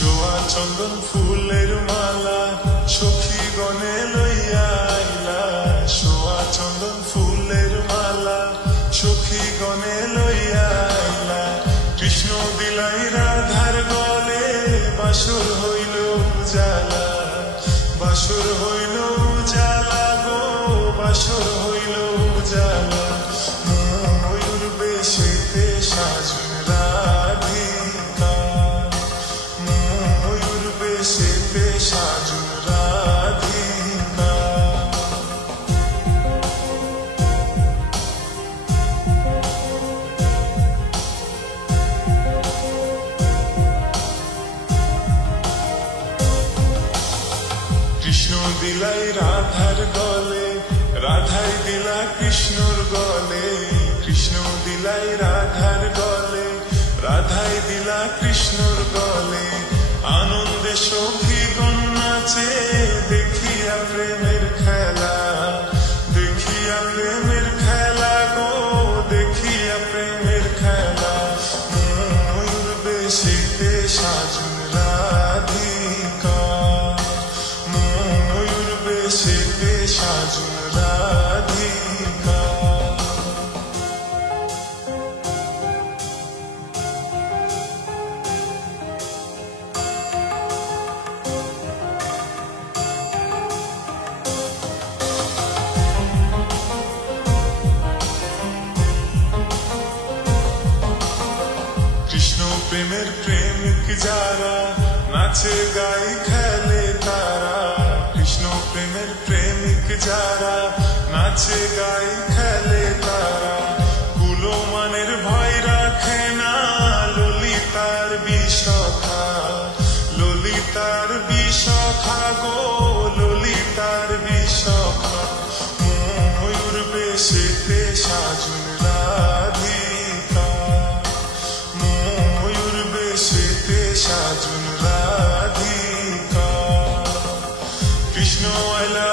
শোয়া চন্দন ফুলের মালা সখী গনে লইয়া আইলা, শোয়া চন্দন ফুলের মালা সখী গনে লইয়া আইলা। কৃষ্ণ দিলাই রাধার গলে বাসর হইল উজালা, বাসর হইল উজালা গো, বাসর হইল উজালা। ময়ূর বেশেতে সাজুন রাধিকা, ময়ূর বেশেতে সাজুন রাধিকা। কৃষ্ণ দিলাই রাধার গলে, রাধাই দিলা কৃষ্ণর গলে, কৃষ্ণ দিলাই রাধার গলে, রাধাই দিলা কৃষ্ণর গলে। আনন্দে সখীগণ নাচে দেখিয়া প্রেমের খেলা, দেখিয়া প্রেমের খেলা গো, দেখিয়া প্রেমের খেলা। ময়ূর বেশেতে সাজুন রাধিকা, ময়ূর বেশেতে সাজুন রাধিকা। কৃষ্ণ প্রেমের প্রেমিক যারা নাচে গাই খেলে তারা, কৃষ্ণ প্রেমের প্রেমিক যারা নাচে গাই খেলে তারা। কুলমানের ভয় রাখে না ললিতার বিষখা, ললিতার বিষখা গো, ললিতার বিষখা। ময়ূর বেশেতে সাজুন রাধিকা, ময়ূর বেশেতে সাজুন রাধিকা। কৃষ্ণ আইলা